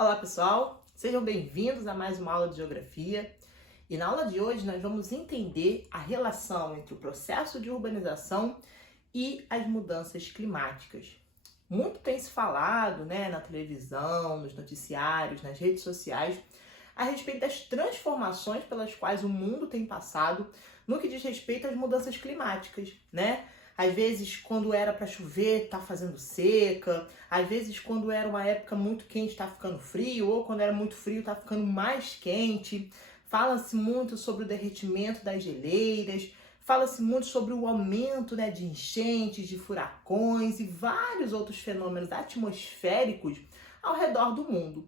Olá pessoal, sejam bem-vindos a mais uma aula de Geografia. E na aula de hoje nós vamos entender a relação entre o processo de urbanização e as mudanças climáticas. Muito tem se falado, na televisão, nos noticiários, nas redes sociais, a respeito das transformações pelas quais o mundo tem passado no que diz respeito às mudanças climáticas, Às vezes, quando era para chover, tá fazendo seca. Às vezes, quando era uma época muito quente, tá ficando frio. Ou quando era muito frio, tá ficando mais quente. Fala-se muito sobre o derretimento das geleiras. Fala-se muito sobre o aumento, de enchentes, de furacões e vários outros fenômenos atmosféricos ao redor do mundo.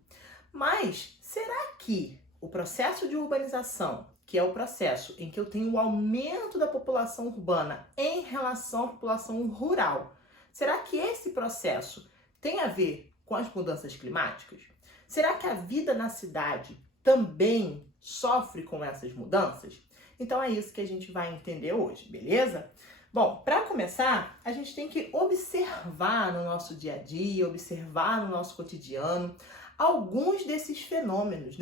Mas será que o processo de urbanização, que é o processo em que eu tenho o aumento da população urbana em relação à população rural, será que esse processo tem a ver com as mudanças climáticas? Será que a vida na cidade também sofre com essas mudanças? Então é isso que a gente vai entender hoje, beleza? Bom, para começar, a gente tem que observar no nosso dia a dia, observar no nosso cotidiano, alguns desses fenômenos,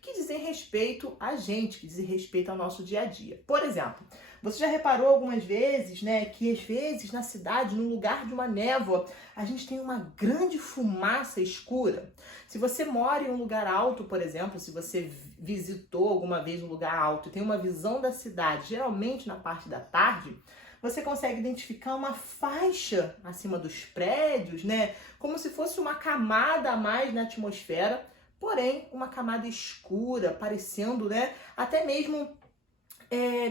que dizem respeito a gente, que dizem respeito ao nosso dia a dia. Por exemplo, você já reparou algumas vezes, que às vezes na cidade, no lugar de uma névoa, a gente tem uma grande fumaça escura? Se você mora em um lugar alto, por exemplo, se você visitou alguma vez um lugar alto e tem uma visão da cidade, geralmente na parte da tarde, você consegue identificar uma faixa acima dos prédios, como se fosse uma camada a mais na atmosfera, porém uma camada escura, parecendo, até mesmo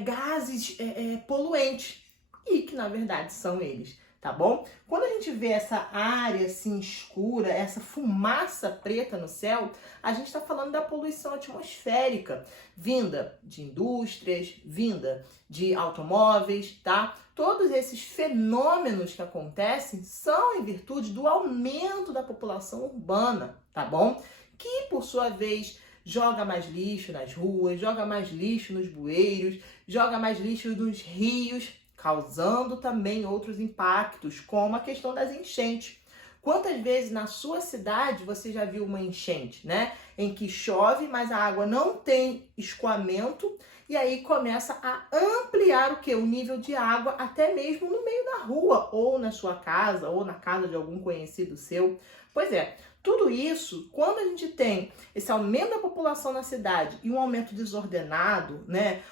gases poluentes, e que na verdade são eles, tá bom? Quando a gente vê essa área assim escura, essa fumaça preta no céu, a gente está falando da poluição atmosférica, vinda de indústrias, vinda de automóveis, tá? Todos esses fenômenos que acontecem são em virtude do aumento da população urbana, tá bom? Que, por sua vez, joga mais lixo nas ruas, joga mais lixo nos bueiros, joga mais lixo nos rios, causando também outros impactos, como a questão das enchentes. Quantas vezes na sua cidade você já viu uma enchente, em que chove, mas a água não tem escoamento, e aí começa a ampliar o nível de água até mesmo no meio da rua, ou na sua casa, ou na casa de algum conhecido seu. Pois é, tudo isso, quando a gente tem esse aumento da população na cidade e um aumento desordenado,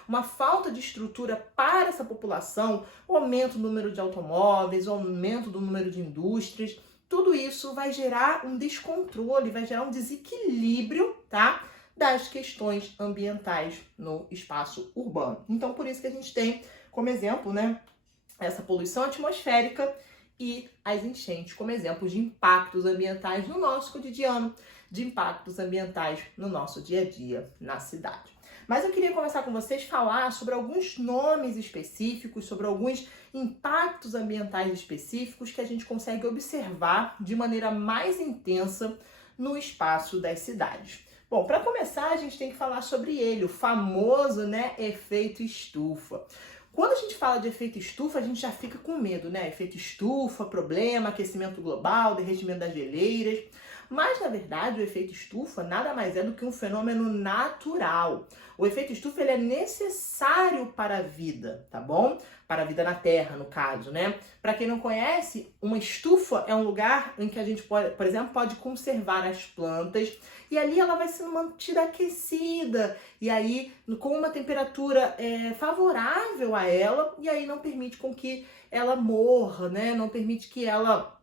uma falta de estrutura para essa população, o aumento do número de automóveis, o aumento do número de indústrias, tudo isso vai gerar um descontrole, vai gerar um desequilíbrio, tá? Das questões ambientais no espaço urbano. Então, por isso que a gente tem como exemplo, essa poluição atmosférica e as enchentes como exemplos de impactos ambientais no nosso cotidiano, de impactos ambientais no nosso dia a dia na cidade. Mas eu queria conversar com vocês, falar sobre alguns nomes específicos, sobre alguns impactos ambientais específicos que a gente consegue observar de maneira mais intensa no espaço das cidades. Bom, para começar, a gente tem que falar sobre ele, o famoso, efeito estufa. Quando a gente fala de efeito estufa, a gente já fica com medo, Efeito estufa, problema, aquecimento global, derretimento das geleiras. Mas, na verdade, o efeito estufa nada mais é do que um fenômeno natural. O efeito estufa ele é necessário para a vida, tá bom? Para a vida na Terra, no caso, Para quem não conhece, uma estufa é um lugar em que a gente pode, por exemplo, pode conservar as plantas e ali ela vai sendo mantida aquecida e aí com uma temperatura favorável a ela e aí não permite com que ela morra, Não permite que ela...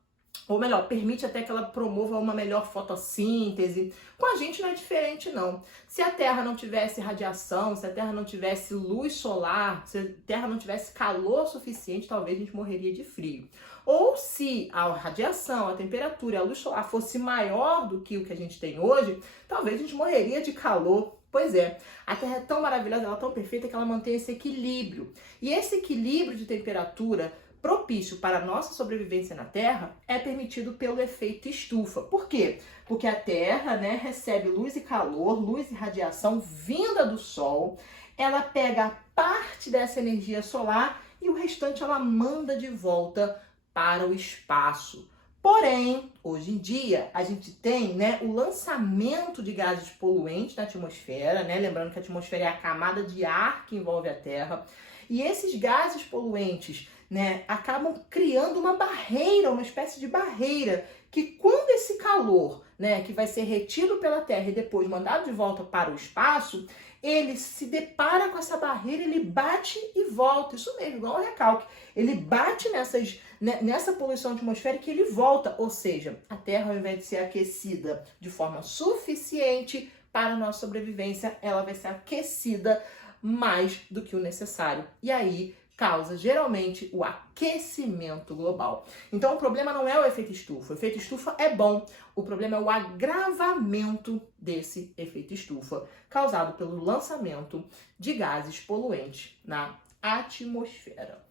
Ou melhor, permite até que ela promova uma melhor fotossíntese. Com a gente não é diferente, não. Se a Terra não tivesse radiação, se a Terra não tivesse luz solar, se a Terra não tivesse calor suficiente, talvez a gente morreria de frio. Ou se a radiação, a temperatura e a luz solar fosse maior do que o que a gente tem hoje, talvez a gente morreria de calor. Pois é, a Terra é tão maravilhosa, ela é tão perfeita que ela mantém esse equilíbrio. E esse equilíbrio de temperatura propício para a nossa sobrevivência na Terra é permitido pelo efeito estufa. Por quê? Porque a Terra, recebe luz e calor, luz e radiação vinda do Sol, ela pega parte dessa energia solar e o restante ela manda de volta para o espaço, Porém, hoje em dia, a gente tem, né, o lançamento de gases poluentes na atmosfera, né? Lembrando que a atmosfera é a camada de ar que envolve a Terra. E esses gases poluentes, né, acabam criando uma barreira, uma espécie de barreira, que quando esse calor, né, que vai ser retido pela Terra e depois mandado de volta para o espaço, ele se depara com essa barreira, ele bate e volta. Isso mesmo, igual o recalque. Ele bate nessa poluição atmosférica e ele volta. Ou seja, a Terra, ao invés de ser aquecida de forma suficiente para a nossa sobrevivência, ela vai ser aquecida mais do que o necessário. E aí causa geralmente o aquecimento global. Então o problema não é o efeito estufa. O efeito estufa é bom. O problema é o agravamento desse efeito estufa, causado pelo lançamento de gases poluentes na atmosfera.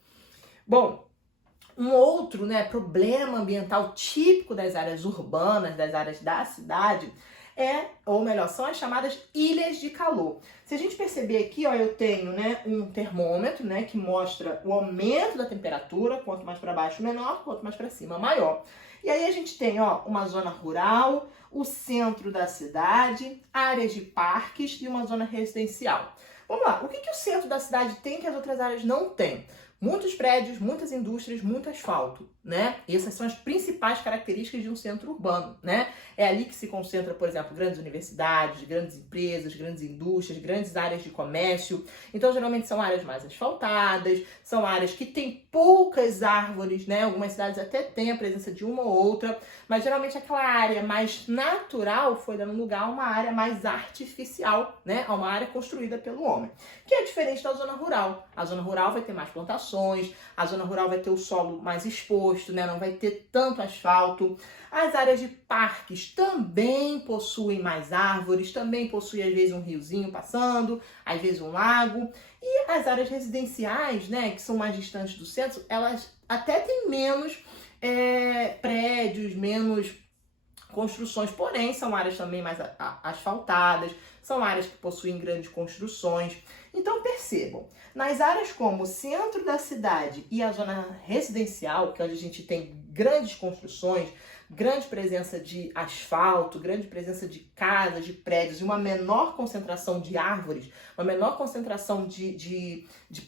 Bom, um outro, né, problema ambiental típico das áreas urbanas, das áreas da cidade, são as chamadas ilhas de calor. Se a gente perceber aqui, ó, eu tenho, né, um termômetro, né, que mostra o aumento da temperatura, quanto mais para baixo menor, quanto mais para cima maior. E aí a gente tem, ó, uma zona rural, o centro da cidade, áreas de parques e uma zona residencial. Vamos lá, o que o centro da cidade tem que as outras áreas não têm? Muitos prédios, muitas indústrias, muito asfalto, né? Essas são as principais características de um centro urbano, né? É ali que se concentra, por exemplo, grandes universidades, grandes empresas, grandes indústrias, grandes áreas de comércio. Então, geralmente são áreas mais asfaltadas, são áreas que têm poucas árvores, né? Algumas cidades até têm a presença de uma ou outra, mas geralmente aquela área mais natural foi dando lugar a uma área mais artificial, né? A uma área construída pelo homem, que é diferente da zona rural. A zona rural vai ter mais plantações, a zona rural vai ter o solo mais exposto, né? Não vai ter tanto asfalto. As áreas de parques também possuem mais árvores, também possuem às vezes um riozinho passando, às vezes um lago. E as áreas residenciais, né, que são mais distantes do centro, elas até têm menos prédios, menos construções, porém são áreas também mais asfaltadas, são áreas que possuem grandes construções. Então percebam, nas áreas como o centro da cidade e a zona residencial, que é onde a gente tem grandes construções, grande presença de asfalto, grande presença de casas, de prédios e uma menor concentração de árvores, uma menor concentração de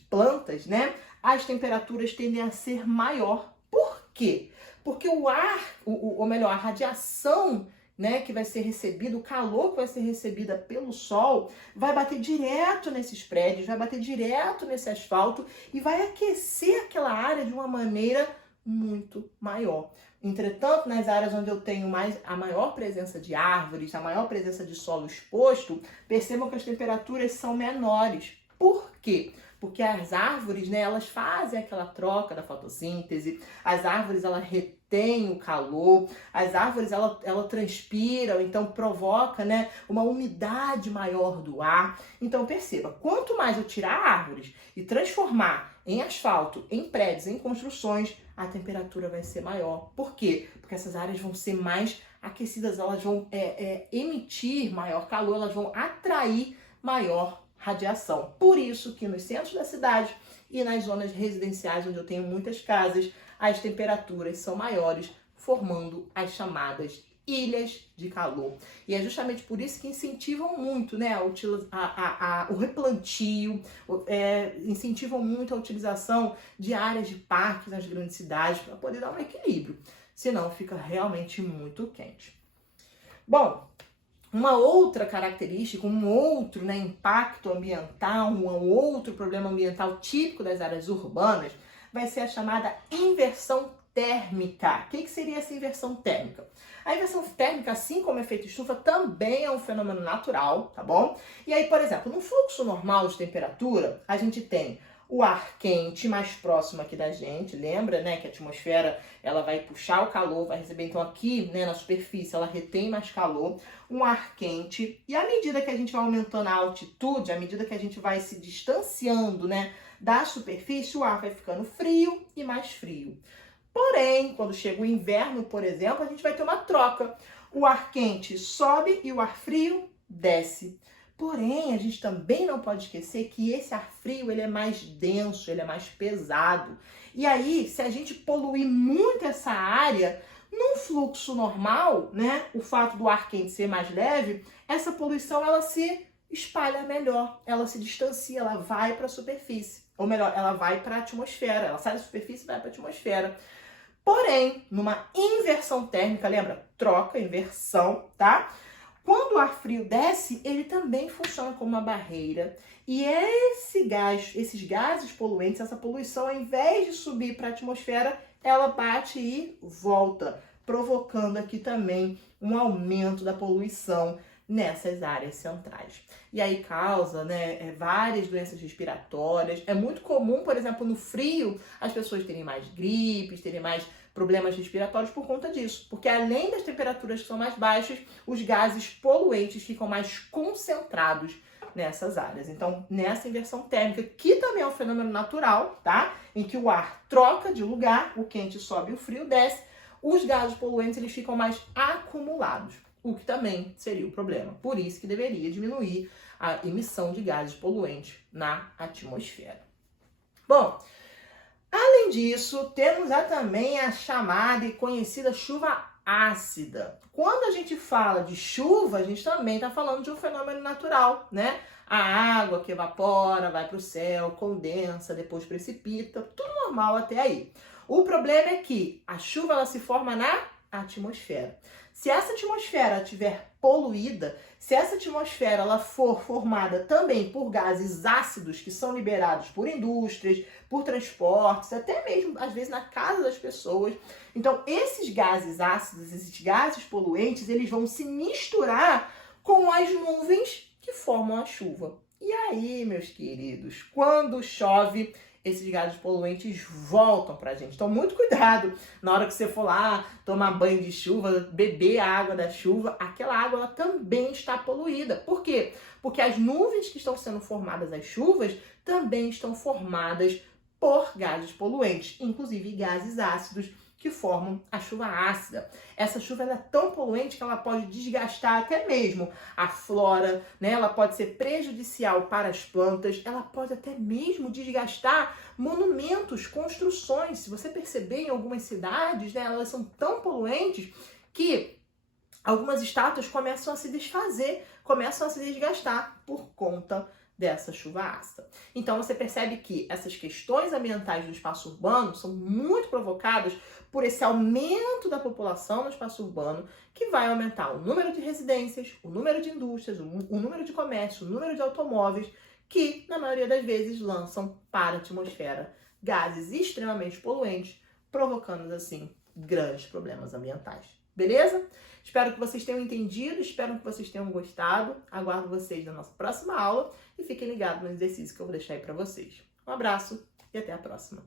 plantas, né? As temperaturas tendem a ser maior. Por quê? Porque o ar, ou melhor, a radiação, né, que vai ser recebida, o calor que vai ser recebida pelo sol, vai bater direto nesses prédios, vai bater direto nesse asfalto e vai aquecer aquela área de uma maneira muito maior. Entretanto, nas áreas onde eu tenho a maior presença de árvores, a maior presença de solo exposto, percebam que as temperaturas são menores. Por quê? Porque as árvores, né, elas fazem aquela troca da fotossíntese, as árvores, elas retêm o calor, as árvores, elas transpiram, então provoca, né, uma umidade maior do ar. Então perceba, quanto mais eu tirar árvores e transformar em asfalto, em prédios, em construções, a temperatura vai ser maior. Por quê? Porque essas áreas vão ser mais aquecidas, elas vão emitir maior calor, elas vão atrair maior radiação. Por isso que nos centros da cidade e nas zonas residenciais, onde eu tenho muitas casas, as temperaturas são maiores, formando as chamadas ilhas de calor. E é justamente por isso que incentivam muito, né, o replantio, incentivam muito a utilização de áreas de parques nas grandes cidades para poder dar um equilíbrio. Senão fica realmente muito quente. Bom, uma outra característica, um outro, né, impacto ambiental, um outro problema ambiental típico das áreas urbanas vai ser a chamada inversão térmica. O que seria essa inversão térmica? A inversão térmica, assim como o efeito estufa, também é um fenômeno natural, tá bom? E aí, por exemplo, no fluxo normal de temperatura, a gente tem o ar quente mais próximo aqui da gente, lembra, né, que a atmosfera, ela vai puxar o calor, vai receber, então aqui, né, na superfície, ela retém mais calor, um ar quente, e à medida que a gente vai aumentando a altitude, à medida que a gente vai se distanciando, né, da superfície, o ar vai ficando frio e mais frio. Porém, quando chega o inverno, por exemplo, a gente vai ter uma troca. O ar quente sobe e o ar frio desce. Porém, a gente também não pode esquecer que esse ar frio, ele é mais denso, ele é mais pesado. E aí, se a gente poluir muito essa área, Num fluxo normal, né, o fato do ar quente ser mais leve, essa poluição ela se espalha melhor, ela se distancia, ela vai para a superfície. Ou melhor, ela vai para a atmosfera, ela sai da superfície e vai para a atmosfera. Porém, numa inversão térmica, lembra? Troca, inversão, tá? Quando o ar frio desce, ele também funciona como uma barreira. E esses gases poluentes, essa poluição, ao invés de subir para a atmosfera, ela bate e volta, provocando aqui também um aumento da poluição nessas áreas centrais. E aí causa, né, várias doenças respiratórias. É muito comum, por exemplo, no frio, as pessoas terem mais gripes, terem mais problemas respiratórios por conta disso. Porque além das temperaturas que são mais baixas, os gases poluentes ficam mais concentrados nessas áreas. Então, nessa inversão térmica, que também é um fenômeno natural, tá? Em que o ar troca de lugar, o quente sobe e o frio desce, os gases poluentes eles ficam mais acumulados, o que também seria o problema. Por isso que deveria diminuir a emissão de gases poluentes na atmosfera. Bom, além disso, temos também a chamada e conhecida chuva ácida. Quando a gente fala de chuva, a gente também está falando de um fenômeno natural, né? A água que evapora, vai para o céu, condensa, depois precipita, tudo normal até aí. O problema é que a chuva ela se forma na atmosfera. Se essa atmosfera estiver poluída, se essa atmosfera ela for formada também por gases ácidos que são liberados por indústrias, por transportes, até mesmo às vezes na casa das pessoas. Então, esses gases ácidos, esses gases poluentes, eles vão se misturar com as nuvens que formam a chuva. E aí, meus queridos, quando chove, esses gases poluentes voltam pra gente. Então, muito cuidado na hora que você for lá tomar banho de chuva, beber a água da chuva, aquela água ela também está poluída. Por quê? Porque as nuvens que estão sendo formadas às chuvas também estão formadas por gases poluentes, inclusive gases ácidos que formam a chuva ácida. Essa chuva ela é tão poluente que ela pode desgastar até mesmo a flora, né? Ela pode ser prejudicial para as plantas, ela pode até mesmo desgastar monumentos, construções. Se você perceber em algumas cidades, né, elas são tão poluentes que algumas estátuas começam a se desfazer, começam a se desgastar por conta dessa chuva ácida. Então você percebe que essas questões ambientais do espaço urbano são muito provocadas por esse aumento da população no espaço urbano, que vai aumentar o número de residências, o número de indústrias, o número de comércio, o número de automóveis, que na maioria das vezes lançam para a atmosfera gases extremamente poluentes, provocando assim grandes problemas ambientais. Beleza? Espero que vocês tenham entendido, espero que vocês tenham gostado. Aguardo vocês na nossa próxima aula e fiquem ligados no exercício que eu vou deixar aí para vocês. Um abraço e até a próxima.